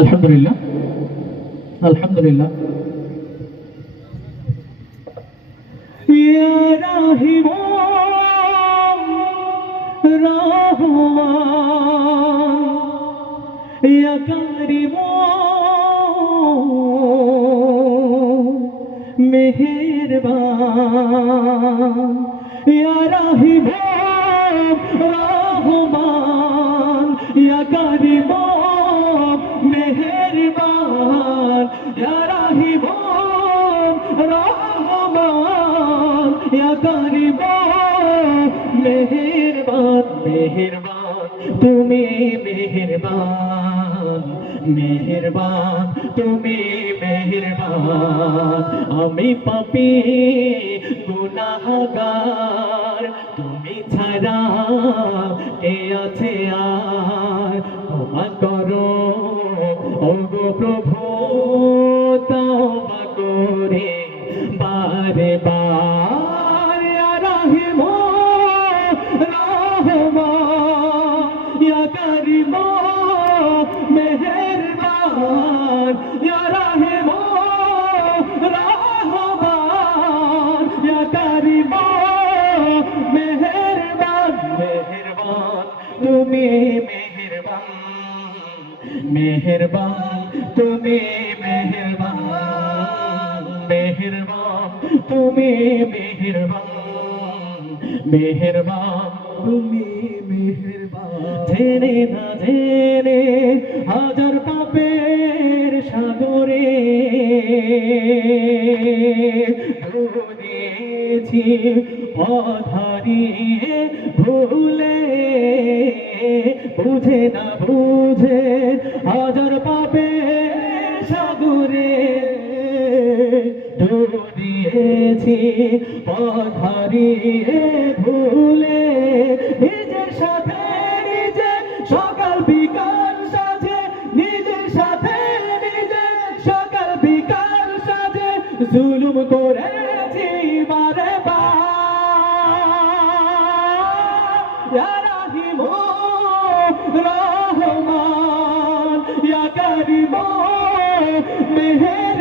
আলহামদুলিল্লাহ, আলহামদুলিল্লাহ। ইয়া রাহিম রহমান, ইয়া কারিম মেহেরবান, ইয়া রাহিম রহমান, ইয়া কারিম মেহেরবান, ইয়া রাহিম রহমান, ইয়া কারিম মেহেরবান, মেহেরবান তুমি মেহেরবান, মেহেরবান তুমি মেহেরবান। আমি পাপী গুনাহগার, তুমি ছাড়া কে আছে আর? ক্ষমা করো ওগো প্রভু, তওবা করে বারে বার। ইয়া রাহিম রহমান, ইয়া কারিম মেহেরবান, ইয়া রাহিম রহমান, ইয়া কারিম মেহেরবান, মেহেরবান তুমি মেহেরবান, মেহেরবান তুমি মেহেরবান, মেহেরবান তুমি মেহেরবান, মেহেরবান তুমি মেহেরবান। জেনে না জেনে হাজার পাপের সাগরে ডুবেছি পথ হারিয়ে ভুলে, বুঝে না বুঝে হাজার পাপের সাগরে ডুবিয়েছি পথ হারিয়ে ভুলে। নিজের সাথে নিজে সকাল বিকাল সাজে, নিজের সাথে নিজে সকাল বিকাল সাজে জুলুম করেছি বারে বার। ইয়া রাহিম রহমান, ইয়া কারিম মেহের